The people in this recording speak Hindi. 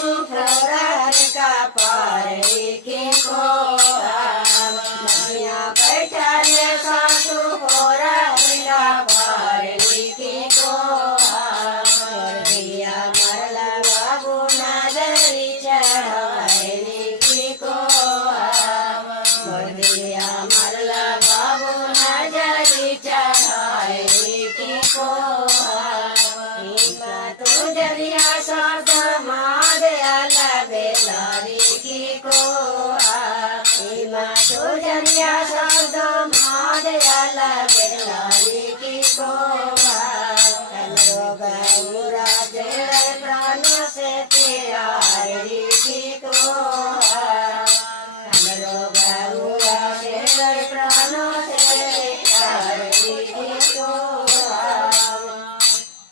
फोरन का पर लिखी को नदिया बैठल सासु फोरन का पर लिखी को दिया मरला बाबू नजरी चढ़ाए लिखी को दिया मरला बाबू नजरी चढ़ाए लिखी को तुझरिया शब्द मादयाल बेलारी की को तुझरिया शब्द मादयाल बेलारी की को गौरा तेरे प्राण से तेरा की को गौरा तेरे